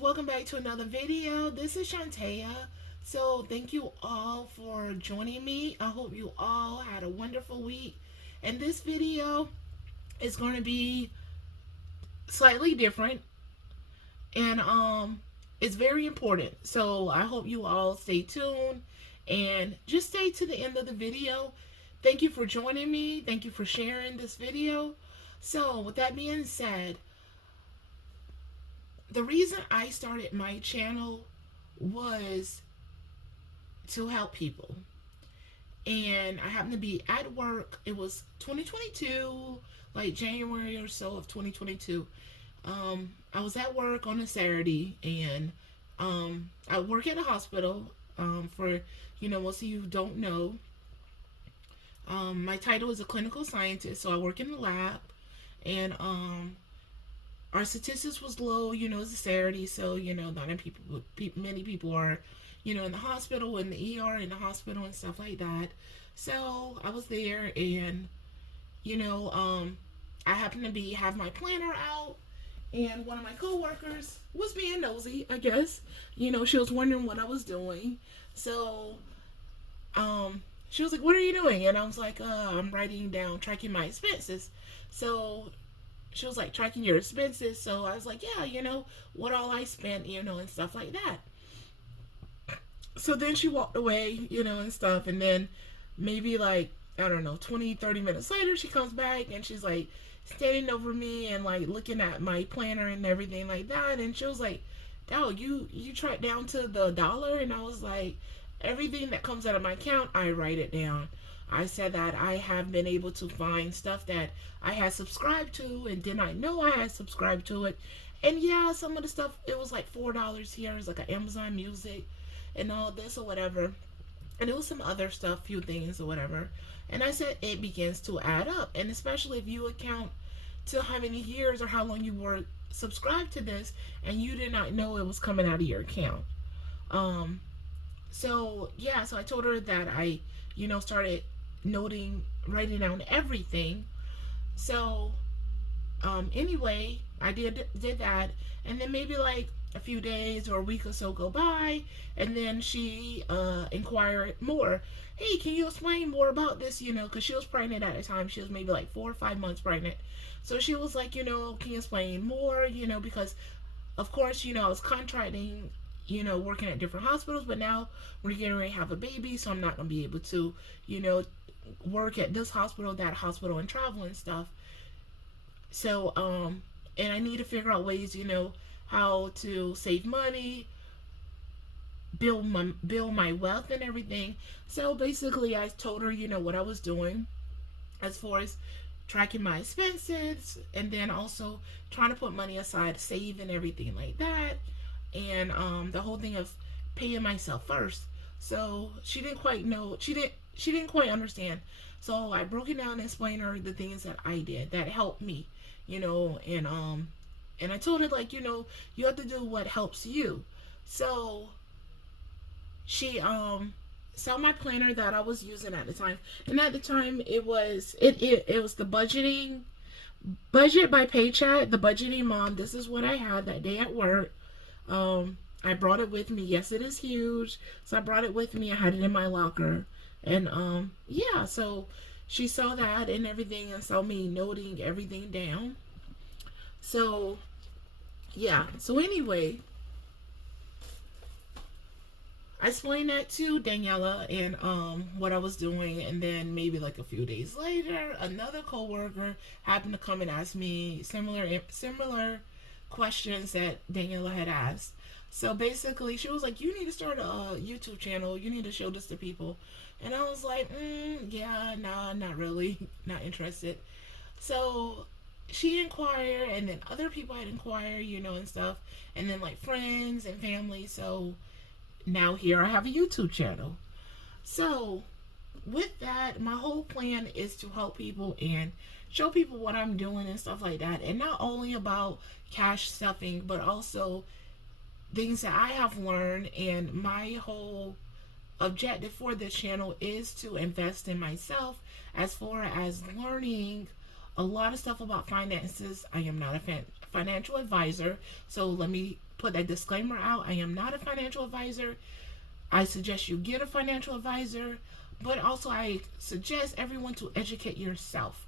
welcome back to another video. This is Shantea. So thank you all for joining me. I hope you all had a wonderful week. And this video is going to be slightly different, and it's very important. So I hope you all stay tuned and just stay to the end of the video. Thank you for joining me. Thank you for sharing this video. So with that being said, the reason I started my channel was to help people. And I happened to be at work. It was 2022, like January or so of 2022. I was at work on a Saturday, and I work at a hospital. For most of you who don't know, my title is a clinical scientist, so I work in the lab, and our statistics was low. It's a Saturday, so not many people are, in the hospital, in the ER, in the hospital, and stuff like that. So I was there, and I happened to have my planner out, and one of my coworkers was being nosy, I guess. She was wondering what I was doing. So, she was like, "What are you doing?" And I was like, "I'm writing down, tracking my expenses." So she was like, "Tracking your expenses?" So I was like, "Yeah, what all I spent, and stuff like that." So then she walked away, and stuff. And then maybe like, I don't know, 20, 30 minutes later, she comes back and she's like standing over me and like looking at my planner and everything like that. And she was like, "Oh, you track down to the dollar?" And I was like, "Everything that comes out of my account, I write it down." I said that I have been able to find stuff that I had subscribed to and did not know I had subscribed to it. And yeah, some of the stuff, it was like $4 here. It's like an Amazon Music and all this or whatever. And it was some other stuff, few things or whatever. And I said it begins to add up. And especially if you account to how many years or how long you were subscribed to this and you did not know it was coming out of your account. So I told her that I, started writing down everything. So, anyway, I did that, and then maybe like a few days or a week or so go by, and then she inquired more. "Hey, can you explain more about this?" Because she was pregnant at the time. She was maybe like 4 or 5 months pregnant. So she was like, "Can you explain more?" Because of course, I was contracting, working at different hospitals, but now we're getting ready to have a baby, so I'm not going to be able to, work at this hospital, that hospital, and travel and stuff. So, and I need to figure out ways, how to save money, build my wealth and everything. So basically, I told her, what I was doing as far as tracking my expenses, and then also trying to put money aside, save and everything like that, and the whole thing of paying myself first. So she didn't quite know. She didn't quite understand. So I broke it down and explained her the things that I did that helped me, and I told her like, you have to do what helps you. So she saw my planner that I was using at the time, and at the time it was the budget by paycheck, the budgeting mom. This is what I had that day at work. I brought it with me. Yes, it is huge. So I brought it with me. I had it in my locker. And so she saw that and everything and saw me noting everything down. So so anyway, I explained that to Daniela and what I was doing, and then maybe like a few days later, another coworker happened to come and ask me similar questions that Daniela had asked. So basically, she was like, "You need to start a YouTube channel. You need to show this to people." And I was like, "Yeah, nah, not really, not interested." So she inquired, and then other people had inquired, and stuff, and then like friends and family. So now here I have a YouTube channel. So with that, my whole plan is to help people and show people what I'm doing and stuff like that. And not only about cash stuffing, but also things that I have learned. And my whole objective for this channel is to invest in myself as far as learning a lot of stuff about finances. I am not a financial advisor, so let me put that disclaimer out. I am not a financial advisor. I suggest you get a financial advisor, but also I suggest everyone to educate yourself,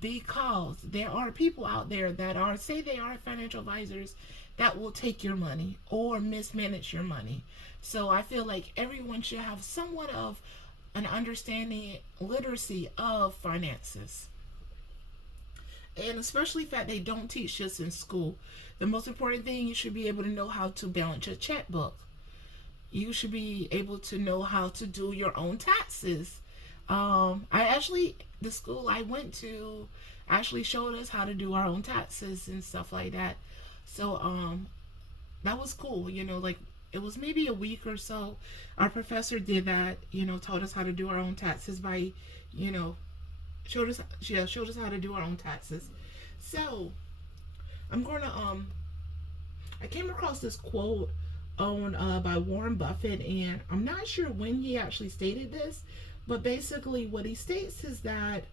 because there are people out there that are, say they are financial advisors, that will take your money or mismanage your money. So I feel like everyone should have somewhat of an understanding, literacy of finances, and especially if they don't teach this in school. The most important thing, you should be able to know how to balance your checkbook. You should be able to know how to do your own taxes. I actually, the school I went to actually showed us how to do our own taxes and stuff like that. So that was cool. Like, it was maybe a week or so. Our professor did that. Taught us how to do our own taxes by, you know, showed us how to do our own taxes. So I'm going to I came across this quote on by Warren Buffett, and I'm not sure when he actually stated this, but basically what he states is that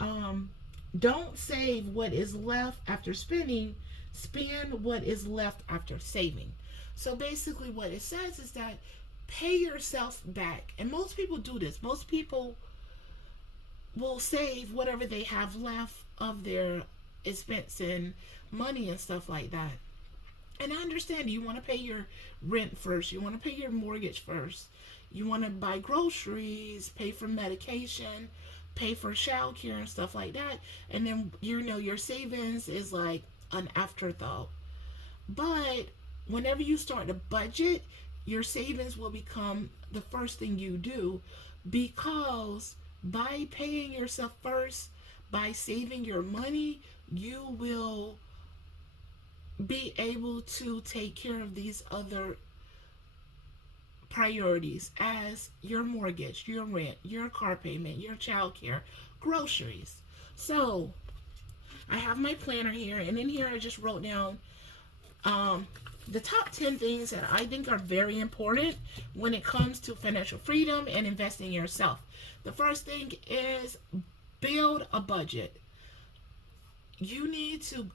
um, don't save what is left after spending, spend what is left after saving. So basically, what it says is that pay yourself back, and most people do this. Most people will save whatever they have left of their expense and money and stuff like that. And I understand you want to pay your rent first, you want to pay your mortgage first, you want to buy groceries, pay for medication, pay for childcare and stuff like that. And then your savings is like an afterthought. But whenever you start to budget, your savings will become the first thing you do, because by paying yourself first, by saving your money, you will be able to take care of these other priorities, as your mortgage, your rent, your car payment, your child care, groceries. So I have my planner here, and in here I just wrote down the top 10 things that I think are very important when it comes to financial freedom and investing in yourself. The first thing is build a budget. You need to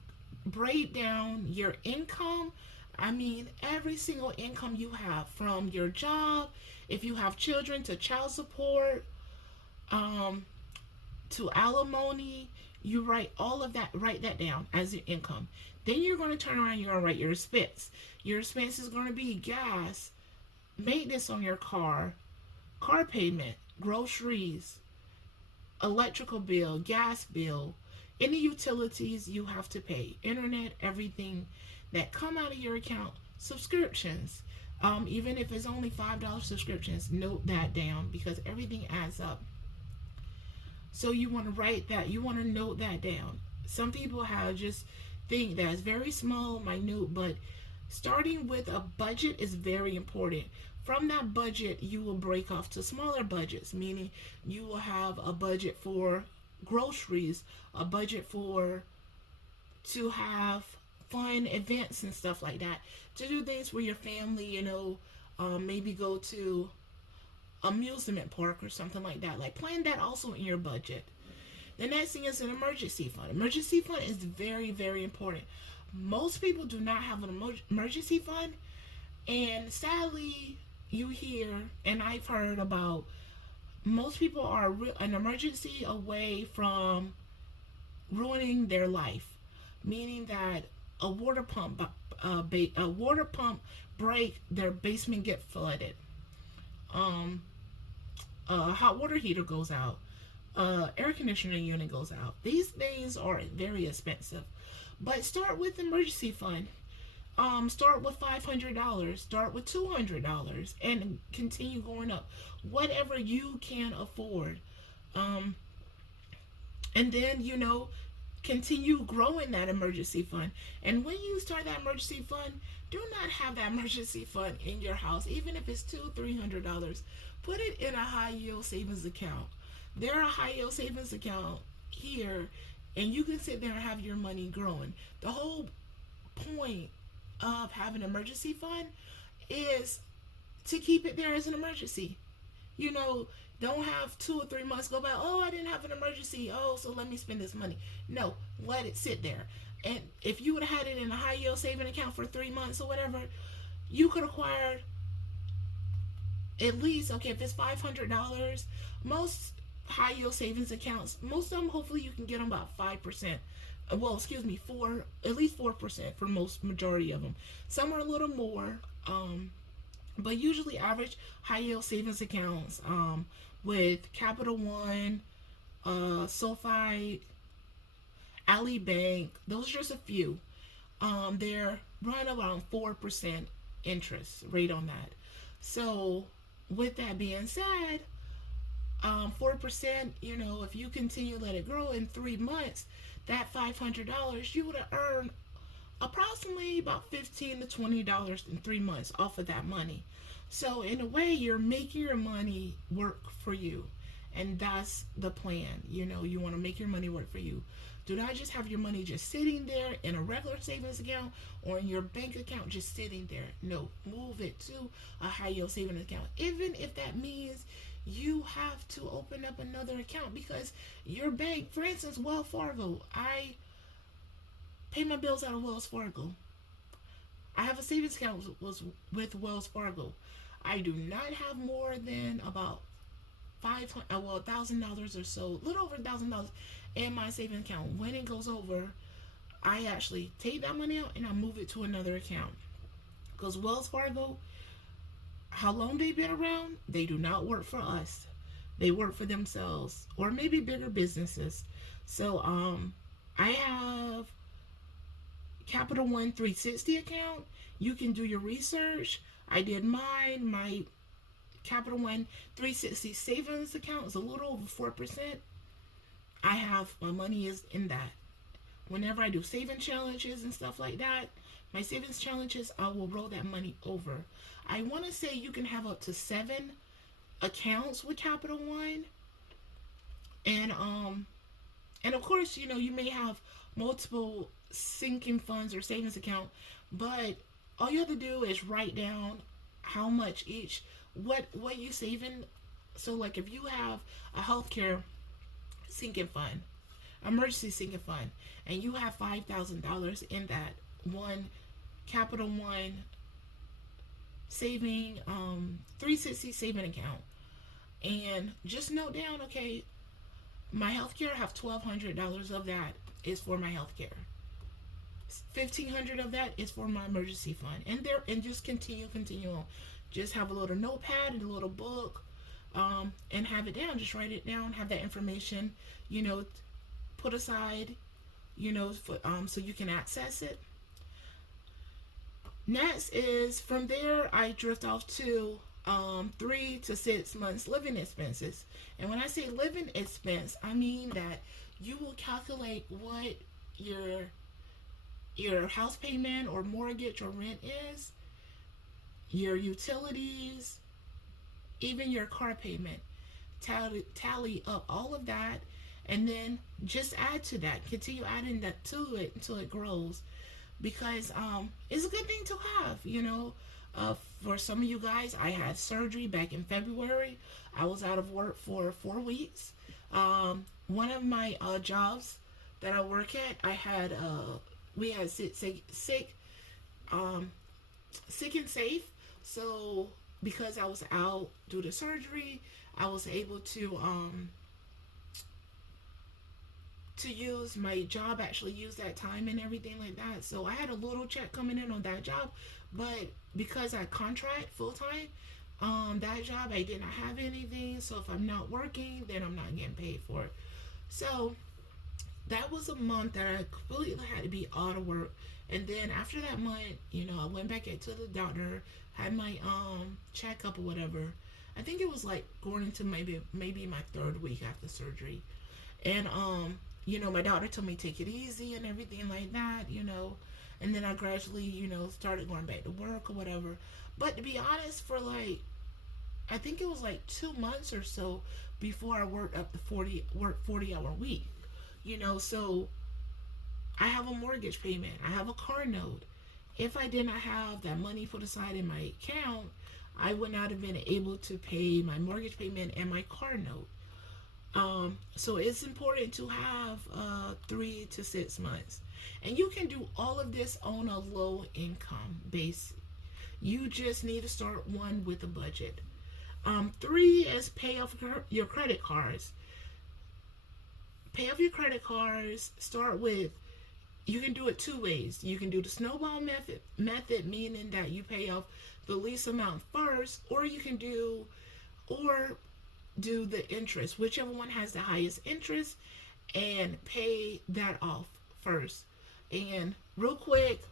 break down your income. I mean, every single income you have, from your job, if you have children, to child support, um, to alimony. You write all of that, write that down as your income. Then you're going to turn around, you're going to write your expense. Your expense is going to be gas, maintenance on your car payment, groceries, electrical bill, gas bill, any utilities you have to pay, internet, everything that come out of your account, subscriptions. Even if it's only $5 subscriptions, note that down, because everything adds up. So you want to write that, you want to note that down. Some people have just think that it's very small, minute, but starting with a budget is very important. From that budget, you will break off to smaller budgets, meaning you will have a budget for groceries, a budget for to have fun events and stuff like that, to do things for your family, maybe go to amusement park or something like that. Like, plan that also in your budget. The next thing is an emergency fund. Emergency fund is very, very important. Most people do not have an emergency fund, and sadly, you hear, and I've heard about, most people are an emergency away from ruining their life, meaning that a water pump break, their basement get flooded, a hot water heater goes out, air conditioning unit goes out. These things are very expensive, but start with emergency fund. Start with $500, start with $200, and continue going up, whatever you can afford. And then, continue growing that emergency fund. And when you start that emergency fund, do not have that emergency fund in your house, even if it's $200-300. Put it in a high yield savings account. There are high yield savings account here, and you can sit there and have your money growing. The whole point of having an emergency fund is to keep it there as an emergency. Don't have 2 or 3 months go by. Oh, I didn't have an emergency. Oh, so let me spend this money. No, let it sit there. And if you would have had it in a high yield saving account for 3 months or whatever, you could acquire at least, okay, if it's $500, most high yield savings accounts, most of them, hopefully you can get them about 5%. Well, excuse me, four, at least 4% for most majority of them. Some are a little more, but usually average high yield savings accounts, with Capital One, SoFi, Ali Bank, those are just a few. They're running around 4% interest rate on that. So, with that being said, 4%, if you continue to let it grow in 3 months, that $500, you would have earned approximately about $15 to $20 in 3 months off of that money. So, in a way, you're making your money work for you. And that's the plan. You want to make your money work for you. Do not just have your money just sitting there in a regular savings account or in your bank account just sitting there. No, move it to a high yield savings account. Even if that means you have to open up another account because your bank, for instance, Wells Fargo, I pay my bills out of Wells Fargo. I have a savings account was with Wells Fargo. I do not have more than about $1,000 or so, a little over $1,000 in my savings account. When it goes over, I actually take that money out and I move it to another account. Because Wells Fargo, how long they've been around, they do not work for us. They work for themselves or maybe bigger businesses. So I have Capital One 360 account. You can do your research. I did mine. My Capital One 360 savings account is a little over 4%. I have my money is in that. Whenever I do saving challenges and stuff like that, my savings challenges, I will roll that money over. I want to say you can have up to 7 accounts with Capital One, and of course, you may have multiple sinking funds or savings account, but all you have to do is write down how much each, what you saving. So like if you have a healthcare sinking fund, emergency sinking fund, and you have $5,000 in that one Capital One saving 360 saving account, and just note down, okay, my healthcare, I have $1,200 of that is for my healthcare. 1,500 of that is for my emergency fund, and just continue on. Just have a little notepad and a little book, and have it down. Just write it down. Have that information, you know, put aside, for, so you can access it. Next is from there, I drift off to 3 to 6 months living expenses. And when I say living expense, I mean that you will calculate what your house payment or mortgage or rent is, your utilities, even your car payment. Tally up all of that, and then just add to that. Continue adding that to it until it grows, because it's a good thing to have. For some of you guys, I had surgery back in February. I was out of work for 4 weeks. One of my jobs that I work at, we had sick and safe. So because I was out due to surgery, I was able to use my job, actually use that time and everything like that. So I had a little check coming in on that job, but because I contract full time, that job I did not have anything. So if I'm not working, then I'm not getting paid for it. So that was a month that I completely had to be out of work. And then after that month, I went back to the doctor, had my checkup or whatever. I think it was like going into maybe my 3rd week after surgery. And my doctor told me take it easy and everything like that, And then I gradually, started going back to work or whatever. But to be honest, for I think it was 2 months or so before I worked up the 40-hour week. So I have a mortgage payment. I have a car note. If I did not have that money put aside in my account, I would not have been able to pay my mortgage payment and my car note. So it's important to have 3 to 6 months. And you can do all of this on a low income base. You just need to start one with a budget. Three is pay off your credit cards. Pay off your credit cards. Start with, you can do it two ways. You can do the snowball method, meaning that you pay off the least amount first, or you can or do the interest, whichever one has the highest interest, and pay that off first. And real quick,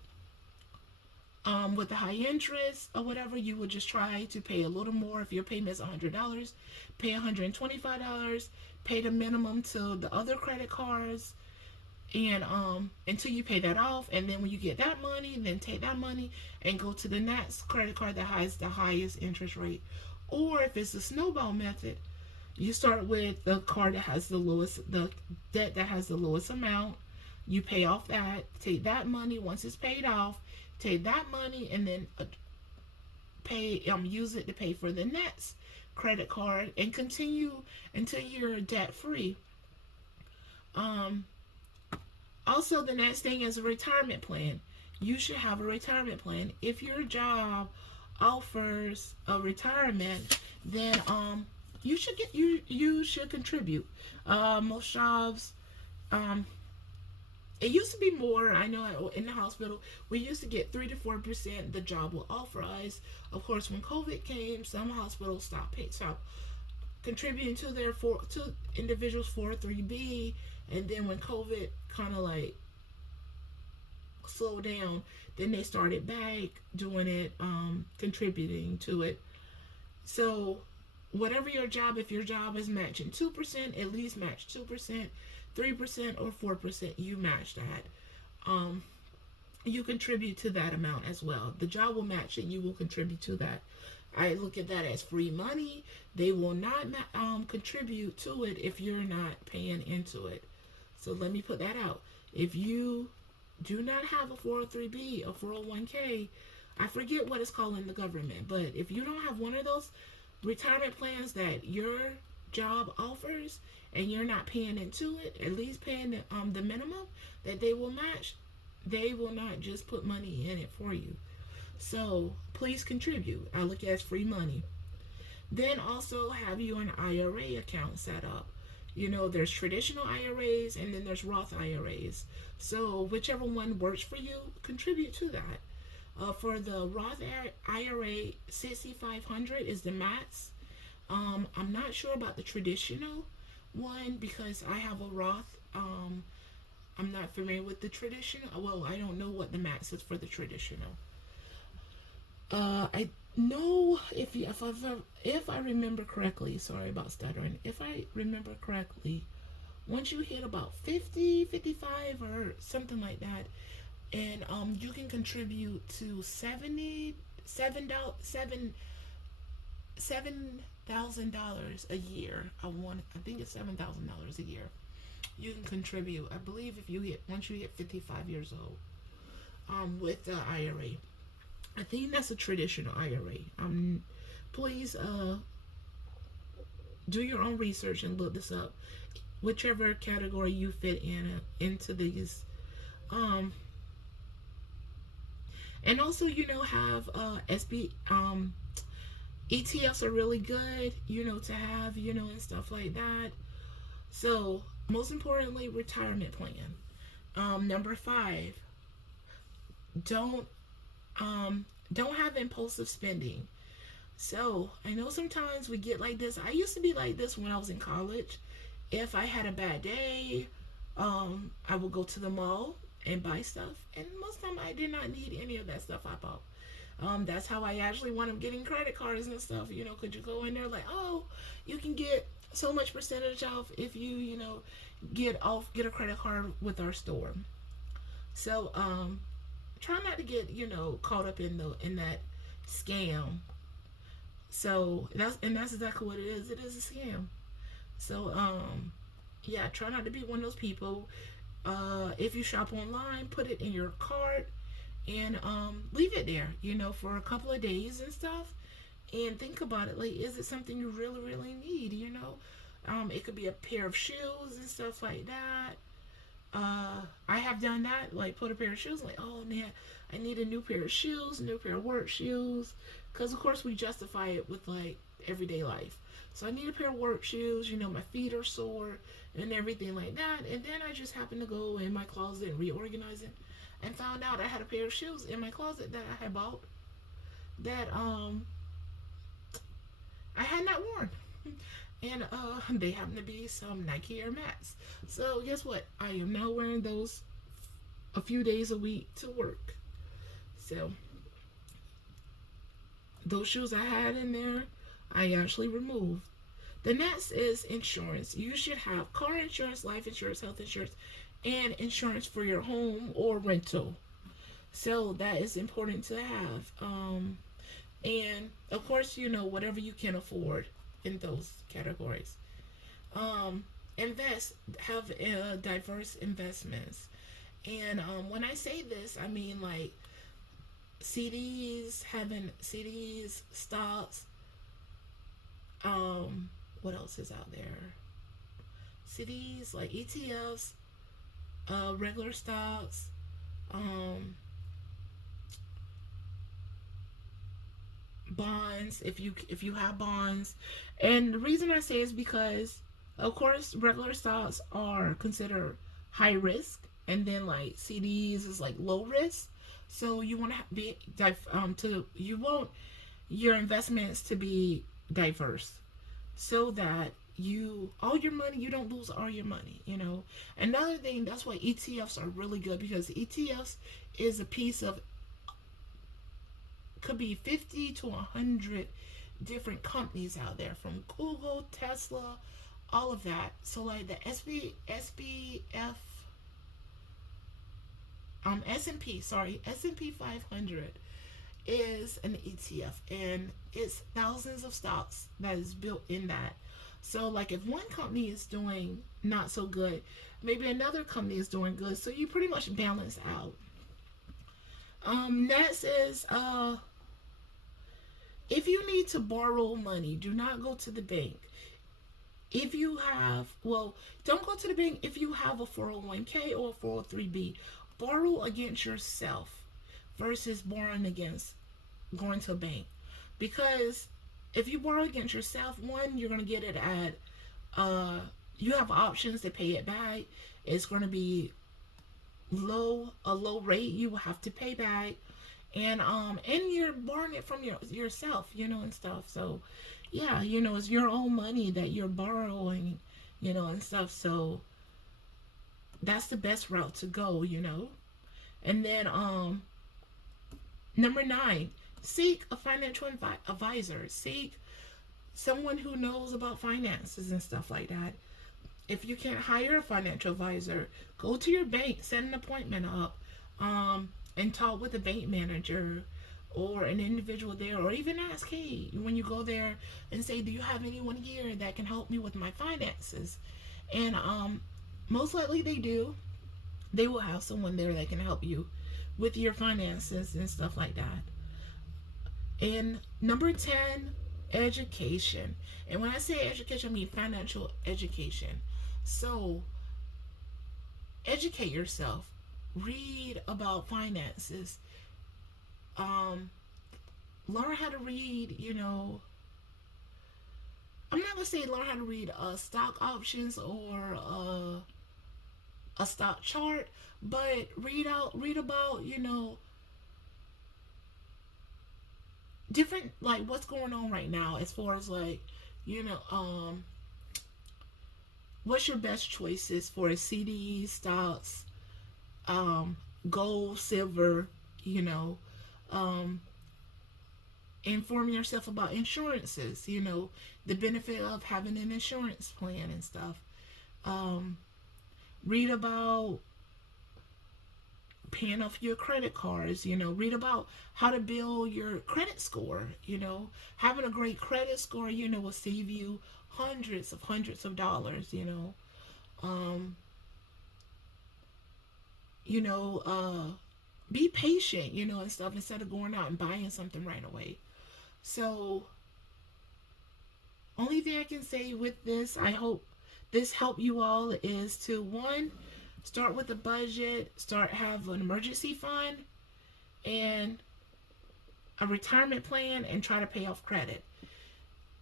with the high interest or whatever, you would just try to pay a little more. If your payment is $100, pay $125, pay the minimum to the other credit cards, and until you pay that off. And then when you get that money, then take that money and go to the next credit card that has the highest interest rate. Or if it's the snowball method, you start with the card that has the debt that has the lowest amount. You pay off that, take that money. Once it's paid off, take that money and then use it to pay for the next credit card, and continue until you're debt free. Um, Also, the next thing is a retirement plan. You should have a retirement plan. If your job offers a retirement, then you should contribute. Most jobs, um, it used to be more. I know in the hospital we used to get 3 to 4% the job will authorize. Of course, when COVID came, some hospitals stopped contributing to to individuals 403b, and then when COVID kind of like slowed down, then they started back doing it, contributing to it. So whatever your job, if your job is matching 2%, at least match 2%, 3% or 4%, you match that. You contribute to that amount as well. The job will match it, you will contribute to that. I look at that as free money. They will not contribute to it if you're not paying into it. So let me put that out. If you do not have a 403b, a 401k, I forget what it's called in the government, but if you don't have one of those retirement plans that your job offers and you're not paying into it, at least paying the minimum that they will match, they will not just put money in it for you. So please contribute. I look at it as free money. Then also have you an IRA account set up. There's traditional IRAs and then there's Roth IRAs. So whichever one works for you, contribute to that. For the Roth IRA, 6,500 is the max. I'm not sure about the traditional one because I have a Roth. I'm not familiar with the traditional. Well, I don't know what the max is for the traditional. I know if I remember correctly. Sorry about stuttering. If I remember correctly, once you hit about 50, 55, or something like that, and you can contribute to $7,000 a year. I think it's $7,000 a year. You can contribute. I believe once you hit 55 years old, with the IRA. I think that's a traditional IRA. Please do your own research and look this up. Whichever category you fit into these. And also, have SB ETFs are really good, to have, and stuff like that. So most importantly, retirement plan. Number 5, don't have impulsive spending. So I know sometimes we get like this. I used to be like this when I was in college. If I had a bad day, I would go to the mall and buy stuff, and most of the time I did not need any of that stuff I bought. That's how I actually wound up getting credit cards and stuff. Could you go in there like, oh, you can get so much percentage off if you get a credit card with our store. So try not to get caught up in that scam. So that's exactly what it is. It is a scam. So yeah, try not to be one of those people. If you shop online, put it in your cart and leave it there, for a couple of days and stuff. and think about it. Like, is it something you really, really need? You know, it could be a pair of shoes and stuff like that. I have done that. Like, put a pair of shoes. Like, oh man, I need a new pair of shoes, new pair of work shoes, because of course we justify it with like everyday life. So I need a pair of work shoes. You know, my feet are sore and everything like that. And then I just happened to go in my closet and reorganize it, and found out I had a pair of shoes in my closet that I had bought that I had not worn. And they happen to be some Nike Air Max. So guess what? I am now wearing those a few days a week to work. So those shoes I had in there, I actually removed. The next is insurance. You should have car insurance, life insurance, health insurance, and insurance for your home or rental. So that is important to have. And of course, you know, whatever you can afford in those categories. Um, Invest, have diverse investments. And when I say this, I mean like CDs, having CDs, stocks. What else is out there? CDs, like ETFs, regular stocks, um, bonds. If you have bonds, and the reason I say is because, of course, regular stocks are considered high risk, and then like CDs is like low risk. So you want to be to you want your investments to be diverse, so that all your money, you don't lose all your money, you know. Another thing, that's why ETFs are really good, because ETFs is a piece of, could be 50 to 100 different companies out there, from Google, Tesla, all of that. So like the S&P 500 is an ETF, and it's thousands of stocks that is built in that. So like if one company is doing not so good, maybe another company is doing good. So you pretty much balance out. Next is if you need to borrow money, do not go to the bank. If you have, well, don't go to the bank if you have a 401k or a 403b. Borrow against yourself versus borrowing against going to a bank. Because if you borrow against yourself, one, you're going to get it at, uh, you have options to pay it back. It's going to be a low rate you will have to pay back. And you're borrowing it from yourself, you know, and stuff. So yeah, you know, it's your own money that you're borrowing, you know, and stuff. So that's the best route to go, you know. And then number 9, seek a financial advisor. Seek someone who knows about finances and stuff like that. If you can't hire a financial advisor, go to your bank, set an appointment up, and talk with a bank manager or an individual there, or even ask, hey, when you go there, and say, do you have anyone here that can help me with my finances? And most likely they do. They will have someone there that can help you with your finances and stuff like that. And number 10, education. And when I say education, I mean financial education. So educate yourself, read about finances, um, learn how to read, you know. I'm not gonna say learn how to read stock options or a stock chart, but read about, you know, different, like what's going on right now, as far as like, you know, what's your best choices for CDs, stocks, um, gold, silver, you know, um, inform yourself about insurances, you know, the benefit of having an insurance plan and stuff. Um, Read about paying off your credit cards, you know, read about how to build your credit score, you know. Having a great credit score, you know, will save you hundreds of dollars, you know. Um, you know, be patient, you know, and stuff, instead of going out and buying something right away. So only thing I can say with this, I hope this help you all, is to one, start with a budget, start have an emergency fund and a retirement plan, and try to pay off credit.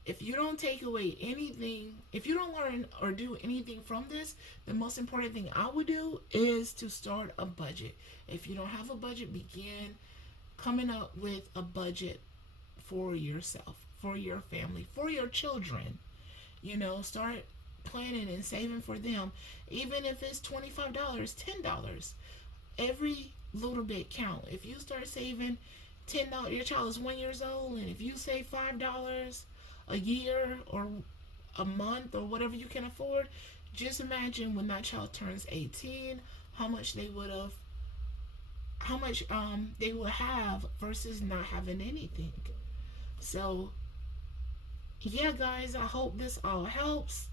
If you don't take away anything, if you don't learn or do anything from this, the most important thing I would do is to start a budget. If you don't have a budget, begin coming up with a budget for yourself, for your family, for your children. Start planning and saving for them. Even if it's $25, $10, every little bit count. If you start saving $10, your child is 1 year old, and if you save $5 a year or a month or whatever you can afford, just imagine when that child turns 18, how much they would have, how much they will have versus not having anything. So yeah, guys, I hope this all helps.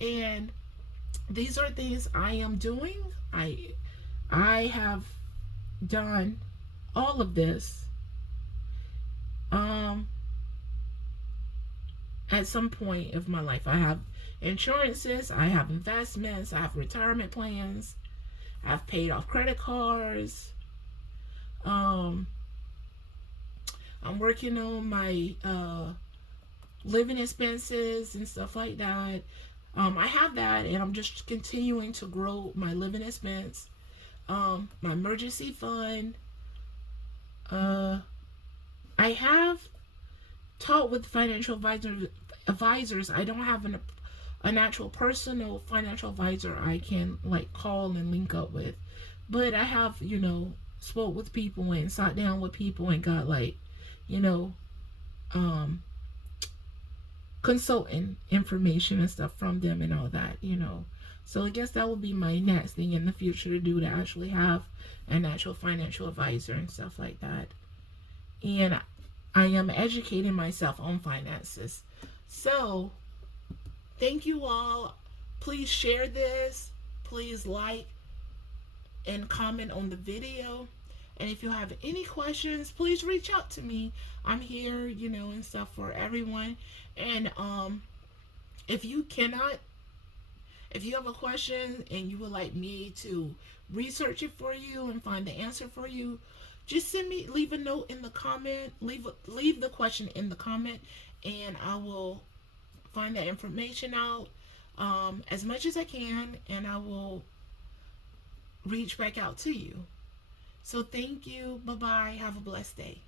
And these are things I am doing. I have done all of this at some point of my life. I have insurances, I have investments, I have retirement plans, I've paid off credit cards. Um, I'm working on my living expenses and stuff like that. I have that, and I'm just continuing to grow my living expense, my emergency fund. I have taught with financial advisors. I don't have an actual personal financial advisor I can like call and link up with, but I have spoke with people and sat down with people and got like you know um consulting information and stuff from them and all that. So I guess that will be my next thing in the future to do, to actually have an actual financial advisor and stuff like that. And I am educating myself on finances. So thank you all. Please share this. Please like and comment on the video. And if you have any questions, please reach out to me. I'm here, and stuff for everyone. And if you cannot, if you have a question and you would like me to research it for you and find the answer for you, just leave a note in the comment, leave the question in the comment, and I will find that information out as much as I can, and I will reach back out to you. So thank you. Bye bye. Have a blessed day.